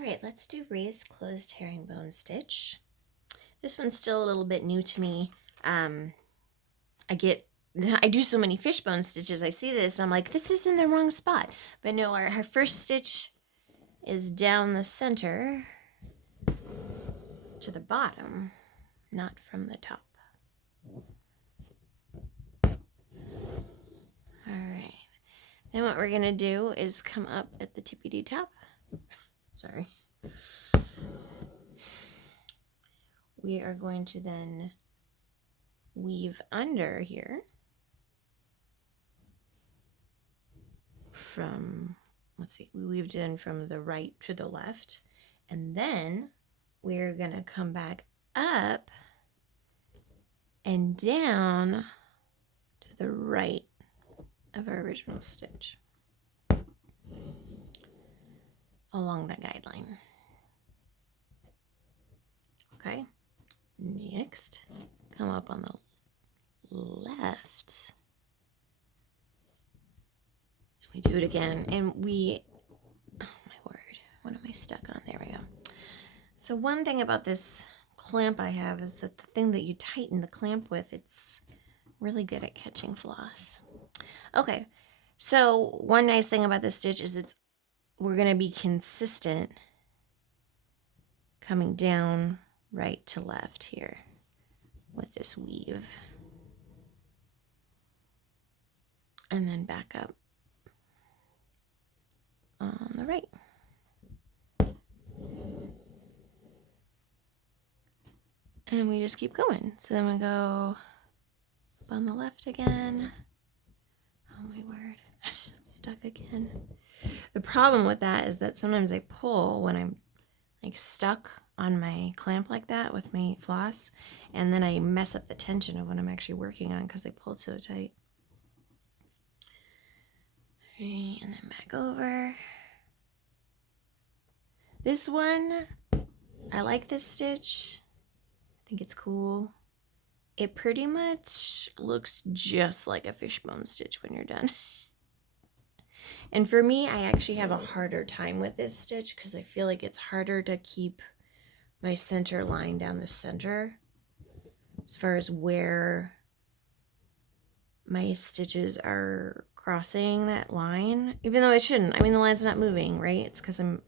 All right, let's do raised closed herringbone stitch. This one's still a little bit new to me. I do so many fishbone stitches. I see this and I'm like, this is in the wrong spot. But no, our first stitch is down the center to the bottom, not from the top. All right. Then what we're gonna do is come up at the tippity top. Sorry. We are going to then weave under here from, let's see, we weaved in from the right to the left, and then we're gonna come back up and down to the right of our original stitch along that guideline. Okay, next, come up on the left. We do it again, and we, oh my word, what am I stuck on? There we go. So one thing about this clamp I have is that the thing that you tighten the clamp with, it's really good at catching floss. Okay, so one nice thing about this stitch is we're gonna be consistent coming down right to left here with this weave. And then back up on the right. And we just keep going. So then we go up on the left again. Oh my word, stuck again. The problem with that is that sometimes I pull when I'm like stuck on my clamp like that with my floss, and then I mess up the tension of what I'm actually working on because I pulled so tight. All right, and then back over. This one, I like this stitch. I think it's cool. It pretty much looks just like a fishbone stitch when you're done. And for me, I actually have a harder time with this stitch because I feel like it's harder to keep my center line down the center as far as where my stitches are crossing that line, even though it shouldn't. I mean, the line's not moving, right? It's because I'm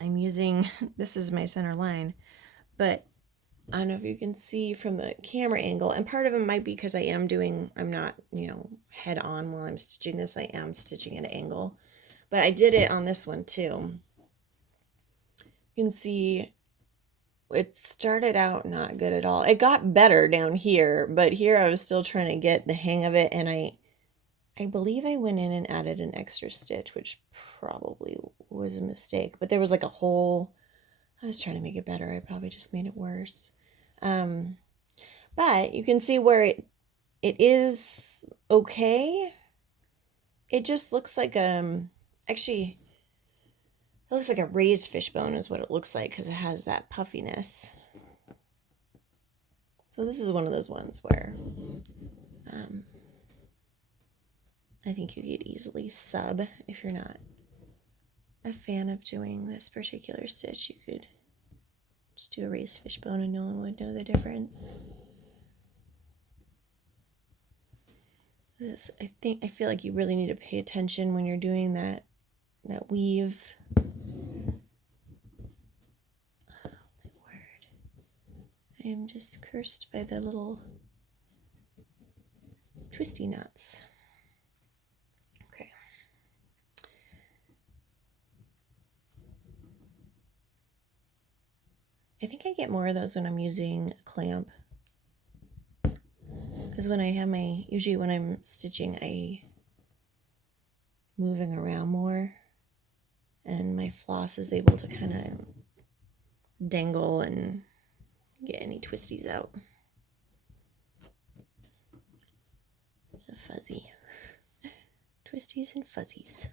using, this is my center line, but I don't know if you can see from the camera angle, and part of it might be because I'm not, head on while I'm stitching this. I am stitching at an angle, but I did it on this one too. You can see it started out not good at all. It got better down here, but here I was still trying to get the hang of it, and I believe I went in and added an extra stitch, which probably was a mistake, but there was like a hole. I was trying to make it better. I probably just made it worse. But you can see where it is okay. It just looks like actually it looks like a raised fishbone is what it looks like because it has that puffiness. So this is one of those ones where I think you could easily sub if you're not a fan of doing this particular stitch. You could just do a raised fishbone and no one would know the difference. I feel like you really need to pay attention when you're doing that weave. Oh my word. I am just cursed by the little twisty knots. Okay. I think I get more of those when I'm using a clamp. Because when I have usually when I'm stitching, I'm moving around more, and my floss is able to kind of dangle and get any twisties out. There's a fuzzy. Twisties and fuzzies.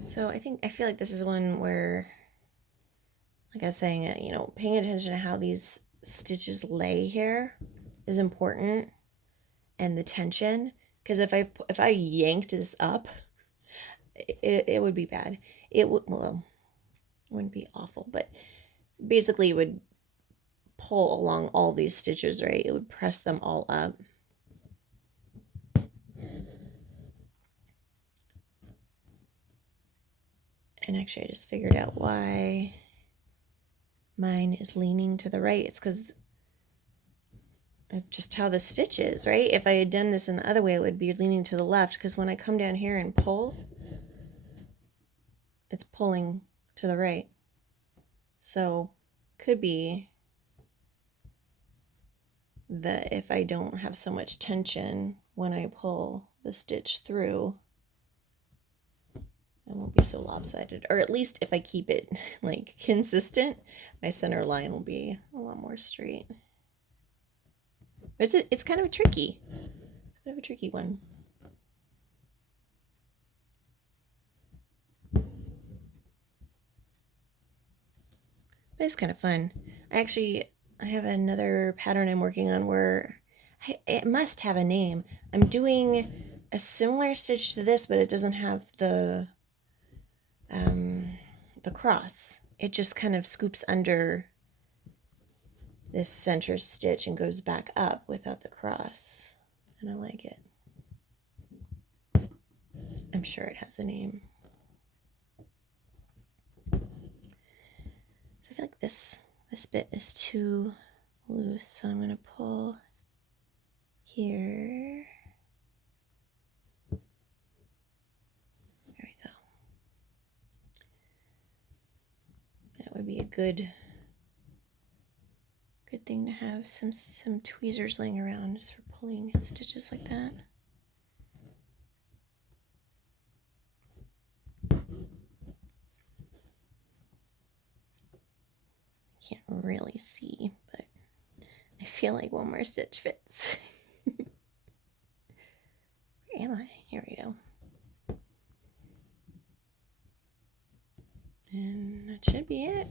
So I feel like this is one where, like I was saying, paying attention to how these stitches lay here is important. and the tension. Because if I yanked this up, it would be bad. It would, well, it wouldn't be awful, but basically it would pull along all these stitches, right? It would press them all up. And actually I just figured out why mine is leaning to the right. It's because of just how the stitch is, right? If I had done this in the other way, it would be leaning to the left, because when I come down here and pull, it's pulling to the right. So could be that if I don't have so much tension when I pull the stitch through, it won't be so lopsided. Or at least if I keep it like consistent, my center line will be a lot more straight. But it's kind of tricky. It's kind of a tricky one. But it's kind of fun. I have another pattern I'm working on where it must have a name. I'm doing a similar stitch to this, but it doesn't have the cross. It just kind of scoops under this center stitch and goes back up without the cross. And I like it. I'm sure it has a name. So I feel like this bit is too loose, so I'm going to pull here. There we go. That would be a good thing to have some tweezers laying around just for pulling stitches like that. Can't really see, but I feel like one more stitch fits. Where am I? Here we go. And that should be it.